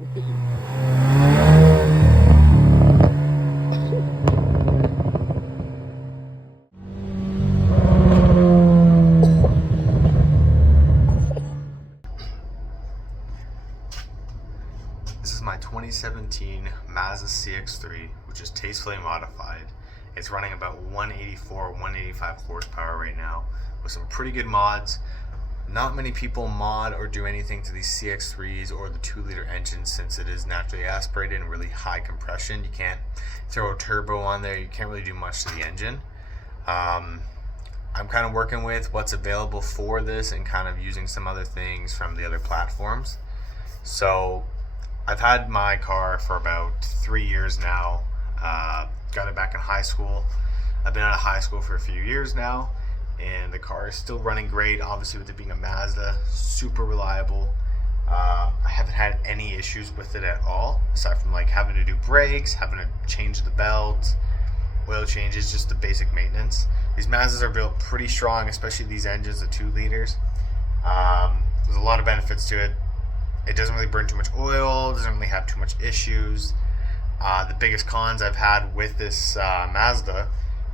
This is my 2017 Mazda CX-3, which is tastefully modified. It's running about 184, 185 horsepower right now with some pretty good mods. Not many people mod or do anything to these CX-3s or the 2-liter engines since it is naturally aspirated and really high compression. You can't throw a turbo on there. You can't really do much to the engine. I'm kind of working with what's available for this and kind of using some other things from the other platforms. So I've had my car for about 3 years now. Got it back in high school. I've been out of high school for a few years now, and the car is still running great. Obviously, with it being a Mazda, super reliable. I haven't had any issues with it at all, aside from like having to do brakes, having to change the belt, oil changes, just the basic maintenance. These Mazdas are built pretty strong, especially these engines, the 2 liters. There's a lot of benefits to it. It doesn't really burn too much oil, doesn't really have too much issues. The biggest cons I've had with this Mazda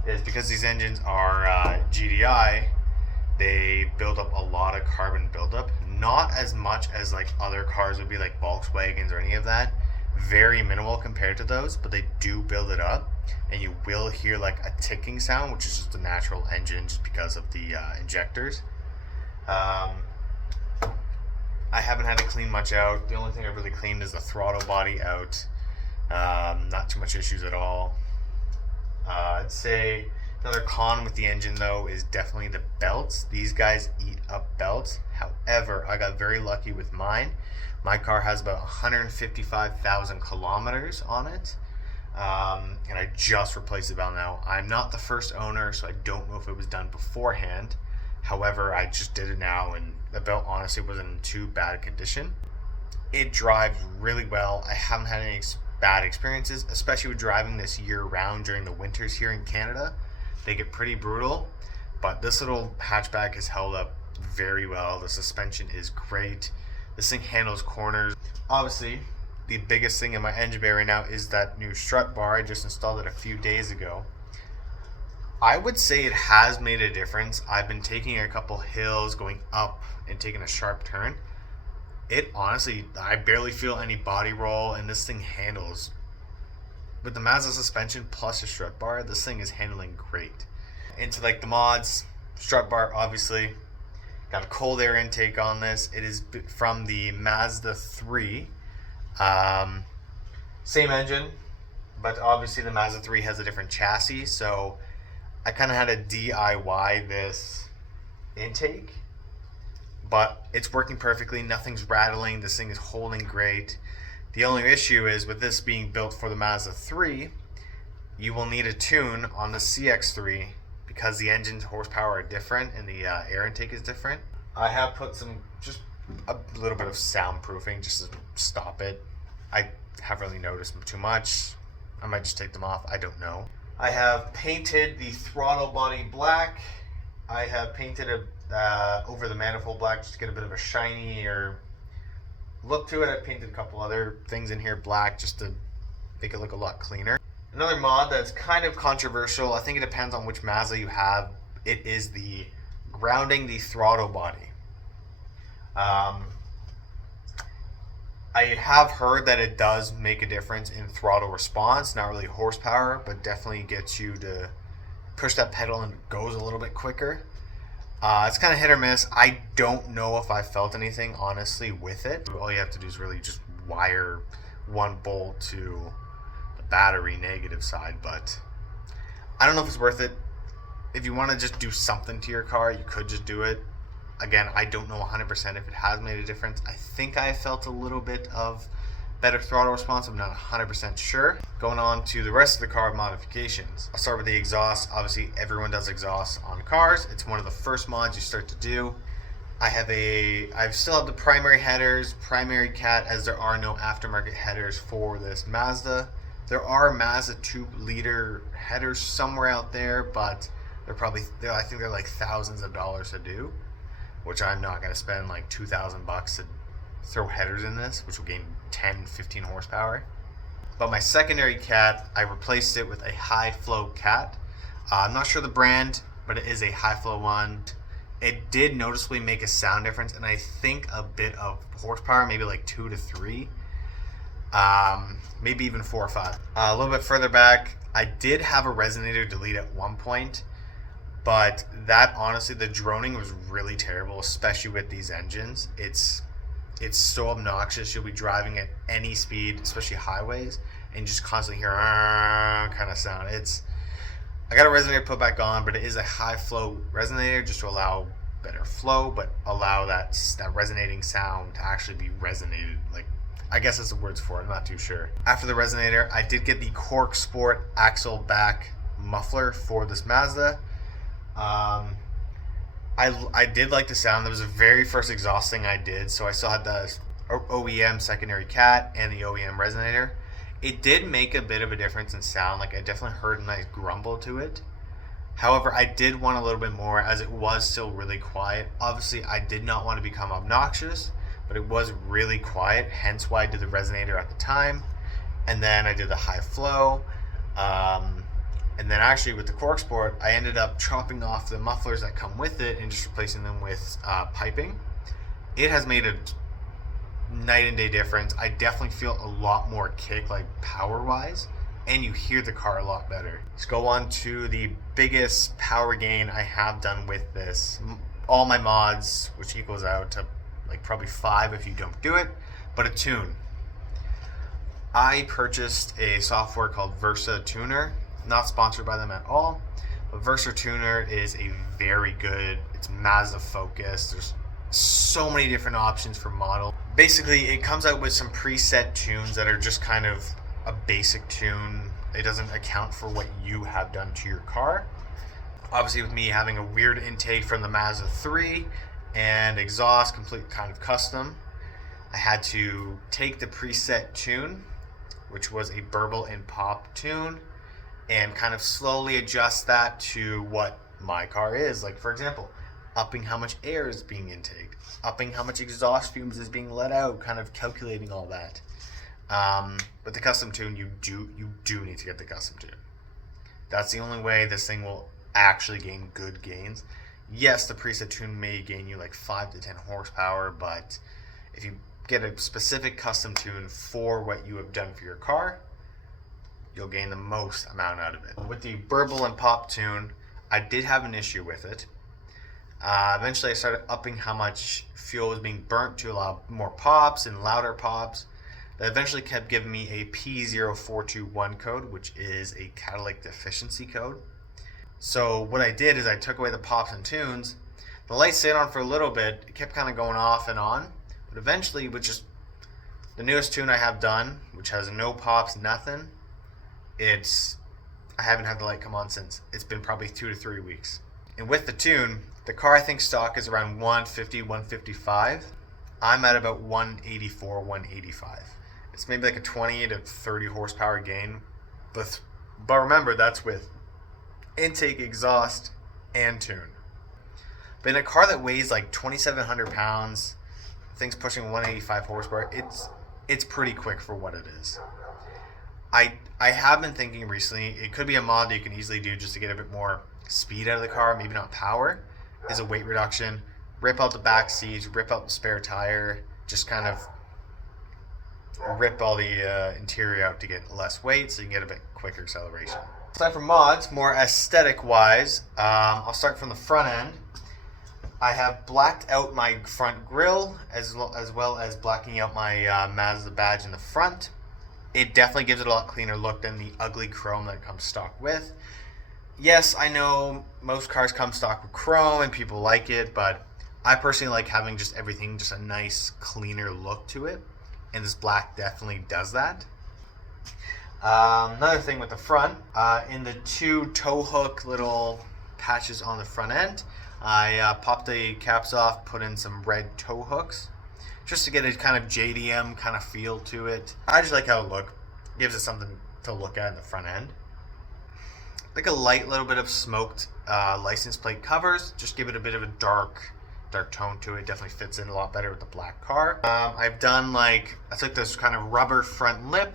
is because these engines are GDI, they build up a lot of carbon buildup. Not as much as like other cars would be, like Volkswagens or any of that. Very minimal compared to those, but they do build it up, and you will hear like a ticking sound, which is just a natural engine just because of the injectors. I haven't had to clean much out. The only thing I've really cleaned is the throttle body out. Not too much issues at all. I'd say another con with the engine though is definitely the belts. These guys eat up belts. However, I got very lucky with mine. My car has about 155,000 kilometers on it. And I just replaced the belt now. I'm not the first owner, so I don't know if it was done beforehand. However, I just did it now, and the belt honestly wasn't in too bad condition. It drives really well. I haven't had any bad experiences, especially with driving this year-round during the winters here in Canada. They get pretty brutal, but this little hatchback has held up very well. The suspension is great. This thing handles corners. Obviously, the biggest thing in my engine bay right now is that new Strut Bar. I just installed it a few days ago. I would say it has made a difference. I've been taking a couple hills, going up and taking a sharp turn. It honestly, I barely feel any body roll, and this thing handles. With the Mazda suspension plus the Strut Bar, this thing is handling great. Into like the mods, Strut Bar obviously. Got a cold air intake on this. It is from the Mazda 3. Same engine, but obviously the Mazda 3 has a different chassis, so I kind of had to DIY this intake, but it's working perfectly. Nothing's rattling. This thing is holding great. The only issue is with this being built for the Mazda 3, you will need a tune on the CX-3 because the engine's horsepower are different and the air intake is different. I have put just a little bit of soundproofing just to stop it. I haven't really noticed too much. I might just take them off. I don't know. I have painted the throttle body black. I have painted it over the manifold black just to get a bit of a shinier look to it. I painted a couple other things in here black just to make it look a lot cleaner. Another mod that's kind of controversial, I think it depends on which Mazda you have, it is the grounding the throttle body. I have heard that it does make a difference in throttle response, not really horsepower, but definitely gets you to push that pedal and it goes a little bit quicker. It's kind of hit or miss. I don't know if I felt anything honestly with it. All you have to do is really just wire one bolt to the battery negative side, but I don't know if it's worth it. If you want to just do something to your car, you could just do it. Again, I don't know 100% if it has made a difference. I think I felt a little bit of better throttle response. I'm not 100% sure. Going on to the rest of the car modifications. I'll start with the exhaust. Obviously, everyone does exhaust on cars. It's one of the first mods you start to do. I still have the primary headers, primary cat, as there are no aftermarket headers for this Mazda. There are Mazda 2-liter headers somewhere out there, but I think they're like thousands of dollars to do, which I'm not going to spend like $2,000 to throw headers in this, which will gain 10, 15 horsepower. But my secondary cat, I replaced it with a high flow cat. I'm not sure the brand, but it is a high flow one. It did noticeably make a sound difference, and I think a bit of horsepower, maybe like 2 to 3, maybe even 4 or 5. A little bit further back, I did have a resonator delete at one point, but that honestly, the droning was really terrible, especially with these engines. It's so obnoxious. You'll be driving at any speed, especially highways, and just constantly hear kind of sound. I got a resonator put back on, but it is a high flow resonator just to allow better flow, but allow that resonating sound to actually be resonated. Like, I guess that's the words for it, I'm not too sure. After the resonator, I did get the Cork Sport axle back muffler for this Mazda. I did like the sound. That was the very first exhaust thing I did, so I still had the OEM secondary cat and the OEM resonator. It did make a bit of a difference in sound. Like, I definitely heard a nice grumble to it. However, I did want a little bit more, as it was still really quiet. Obviously, I did not want to become obnoxious, but it was really quiet, hence why I did the resonator at the time. And then I did the high flow. And then actually with the Cork Sport, I ended up chopping off the mufflers that come with it and just replacing them with piping. It has made a night and day difference. I definitely feel a lot more kick, like power wise, and you hear the car a lot better. Let's go on to the biggest power gain I have done with this. All my mods, which equals out to like probably 5 if you don't do it, but a tune. I purchased a software called VersaTuner. Not sponsored by them at all, but VersaTuner is a very good, it's Mazda focused. There's so many different options for model. Basically, it comes out with some preset tunes that are just kind of a basic tune. It doesn't account for what you have done to your car. Obviously, with me having a weird intake from the Mazda 3 and exhaust complete kind of custom, I had to take the preset tune, which was a burble and pop tune, and kind of slowly adjust that to what my car is. Like, for example, upping how much air is being intaked, upping how much exhaust fumes is being let out, kind of calculating all that. But the custom tune, you do need to get the custom tune. That's the only way this thing will actually gain good gains. Yes, the preset tune may gain you like 5 to 10 horsepower, but if you get a specific custom tune for what you have done for your car, you'll gain the most amount out of it. With the burble and pop tune, I did have an issue with it. Eventually I started upping how much fuel was being burnt to allow more pops and louder pops. That eventually kept giving me a P0421 code, which is a catalytic deficiency code. So what I did is I took away the pops and tunes. The light stayed on for a little bit. It kept kind of going off and on. But eventually, with just the newest tune I have done, which has no pops, nothing, I haven't had the light come on since. It's been probably 2 to 3 weeks. And with the tune, the car I think stock is around 150, 155. I'm at about 184, 185. It's maybe like a 20 to 30 horsepower gain. But remember, that's with intake, exhaust, and tune. But in a car that weighs like 2,700 pounds, things pushing 185 horsepower, it's pretty quick for what it is. I have been thinking recently, it could be a mod that you can easily do just to get a bit more speed out of the car, maybe not power, is a weight reduction. Rip out the back seats, rip out the spare tire, just kind of rip all the interior out to get less weight so you can get a bit quicker acceleration. Aside from mods, more aesthetic wise, I'll start from the front end. I have blacked out my front grille as well as blacking out my Mazda badge in the front. It definitely gives it a lot cleaner look than the ugly chrome that it comes stock with. Yes, I know most cars come stock with chrome and people like it, but I personally like having just everything just a nice cleaner look to it, and this black definitely does that. Another thing with the front, in the 2 tow hook little patches on the front end, I popped the caps off, put in some red tow hooks just to get a kind of JDM kind of feel to it. I just like how it looks. Gives it something to look at in the front end. Like a light little bit of smoked license plate covers, just give it a bit of a dark dark tone to it. Definitely fits in a lot better with the black car. I've done I took this kind of rubber front lip.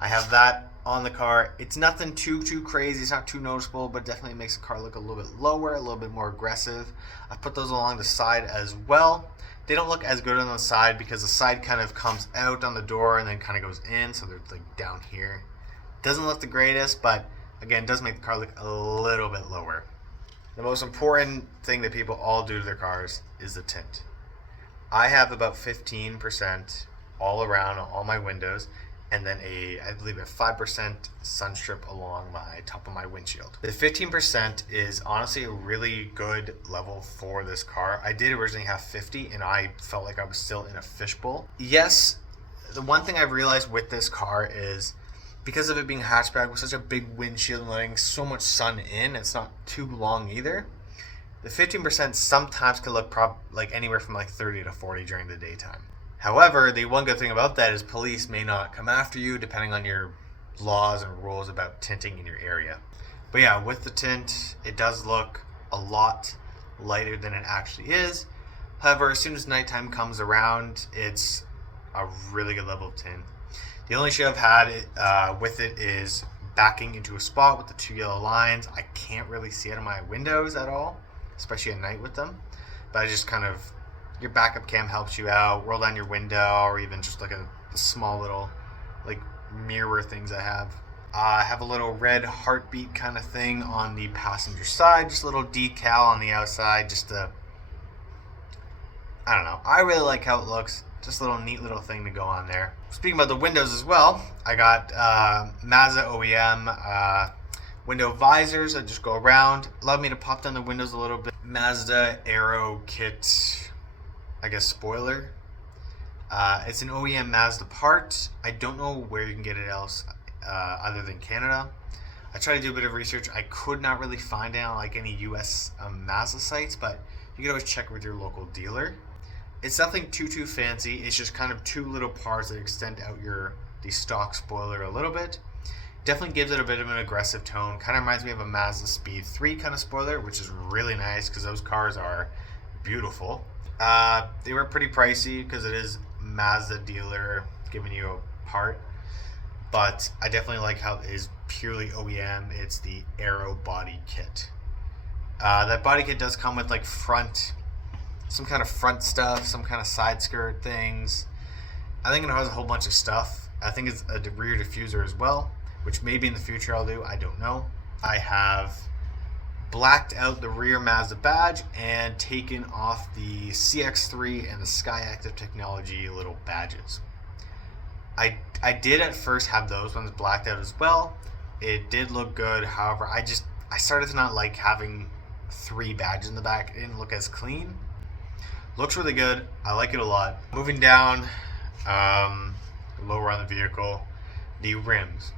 I have that on the car. It's nothing too crazy. It's not too noticeable, but definitely makes the car look a little bit lower, a little bit more aggressive. I put those along the side as well. They don't look as good on the side because the side kind of comes out on the door and then kind of goes in, so they're like down here. Doesn't look the greatest, but again, does make the car look a little bit lower. The most important thing that people all do to their cars is the tint. I have about 15% all around all my windows, and then I believe a 5% sun strip along my top of my windshield. The 15% is honestly a really good level for this car. I did originally have 50 and I felt like I was still in a fishbowl. Yes, the one thing I've realized with this car is because of it being a hatchback with such a big windshield and letting so much sun in, it's not too long either. The 15% sometimes could look like anywhere from like 30 to 40 during the daytime. However, the one good thing about that is police may not come after you depending on your laws and rules about tinting in your area. But yeah, with the tint, it does look a lot lighter than it actually is. However, as soon as nighttime comes around, it's a really good level of tint. The only issue I've had with it is backing into a spot with the two yellow lines. I can't really see out of my windows at all, especially at night with them. But I just kind of, your backup cam helps you out. Roll down your window, or even just like a small little like mirror things I have. I have a little red heartbeat kind of thing on the passenger side, just a little decal on the outside, just to, I don't know. I really like how it looks. Just a little neat little thing to go on there. Speaking about the windows as well, I got Mazda OEM window visors that just go around. Allowed me to pop down the windows a little bit. Mazda Aero Kit, I guess, spoiler. It's an OEM Mazda part. I don't know where you can get it else other than Canada. I tried to do a bit of research. I could not really find it on like any US Mazda sites, but you can always check with your local dealer. It's nothing too fancy. It's just kind of two little parts that extend out the stock spoiler a little bit. Definitely gives it a bit of an aggressive tone. Kind of reminds me of a Mazda Speed 3 kind of spoiler, which is really nice because those cars are beautiful. They were pretty pricey because it is Mazda dealer giving you a part. But I definitely like how it is purely OEM. It's the Aero body kit. That body kit does come with like some kind of front stuff, some kind of side skirt things. I think it has a whole bunch of stuff. I think it's a rear diffuser as well, which maybe in the future I'll do. I don't know. I have blacked out the rear Mazda badge and taken off the CX-3 and the Sky Active Technology little badges. I did at first have those ones blacked out as well. It did look good. However, I started to not like having 3 badges in the back. It didn't look as clean. Looks really good. I like it a lot. Moving down, lower on the vehicle, the rims.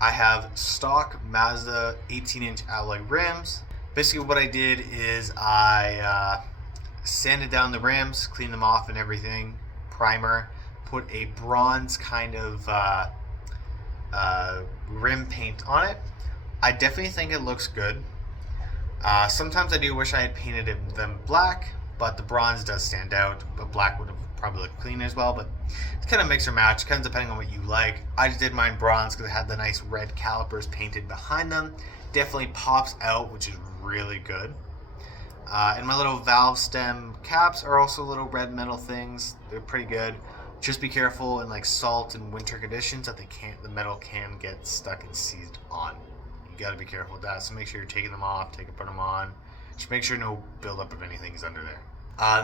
I have stock Mazda 18-inch alloy rims. Basically what I did is I sanded down the rims, cleaned them off and everything, primer, put a bronze kind of rim paint on it. I definitely think it looks good. Sometimes I do wish I had painted them black, but the bronze does stand out, but black would have probably looked clean as well, but it's kind of mix or match, kind of depending on what you like. I just did mine bronze because it had the nice red calipers painted behind them. Definitely pops out, which is really good. And my little valve stem caps are also little red metal things. They're pretty good. Just be careful in like salt and winter conditions that the metal can get stuck and seized on. You got to be careful with that, so make sure you're taking them off, put them on. Just make sure no buildup of anything is under there.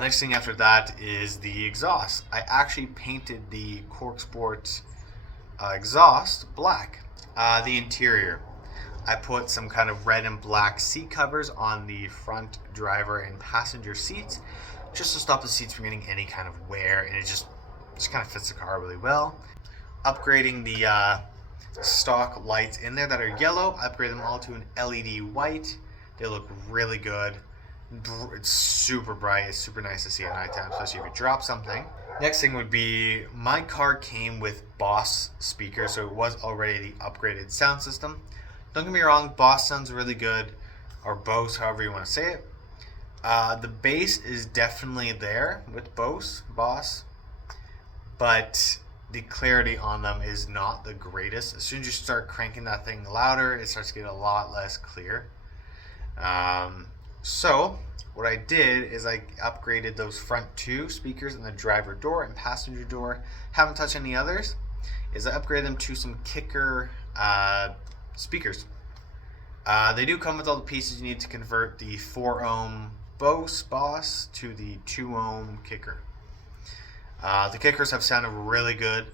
Next thing after that is the exhaust. I actually painted the Cork Sport exhaust black. The interior, I put some kind of red and black seat covers on the front driver and passenger seats, just to stop the seats from getting any kind of wear, and it just kind of fits the car really well. Upgrading the stock lights in there that are yellow, I upgraded them all to an LED white. They look really good. It's super bright. It's super nice to see at nighttime, especially if you drop something. Next thing would be, my car came with Boss speakers, so it was already the upgraded sound system. Don't get me wrong, Boss sounds really good, or Bose, however you want to say it. The bass is definitely there with Boss, but the clarity on them is not the greatest. As soon as you start cranking that thing louder, it starts to get a lot less clear. So what I did is I upgraded those front two speakers in the driver door and passenger door. Haven't touched any others. Is I upgraded them to some kicker speakers. They do come with all the pieces you need to convert the 4 ohm Boss to the 2 ohm kicker. The kickers have sounded really good.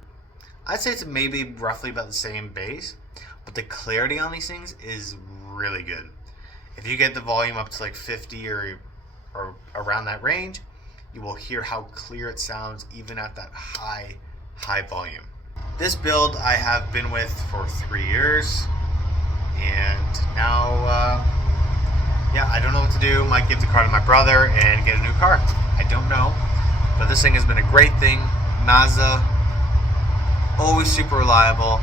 I'd say it's maybe roughly about the same bass, but the clarity on these things is really good. If you get the volume up to like 50 or around that range, you will hear how clear it sounds even at that high volume. This build I have been with for 3 years, and now yeah, I don't know what to do. Might give the car to my brother and get a new car. I don't know, but this thing has been a great thing. Mazda, always super reliable.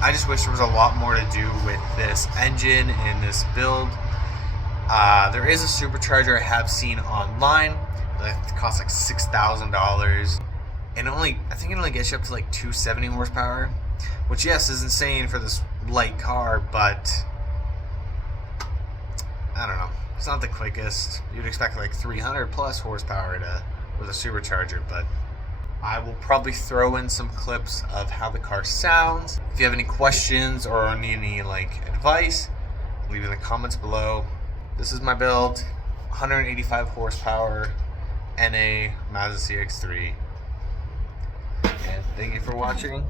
I just wish there was a lot more to do with this engine and this build. There is a supercharger I have seen online that costs like $6,000, and I think it only gets you up to like 270 horsepower, which yes is insane for this light car, but I don't know. It's not the quickest. You'd expect like 300 plus horsepower with a supercharger, but I will probably throw in some clips of how the car sounds. If you have any questions or need any like advice, leave it in the comments below. This is my build, 185 horsepower, NA Mazda CX-3. And thank you for watching.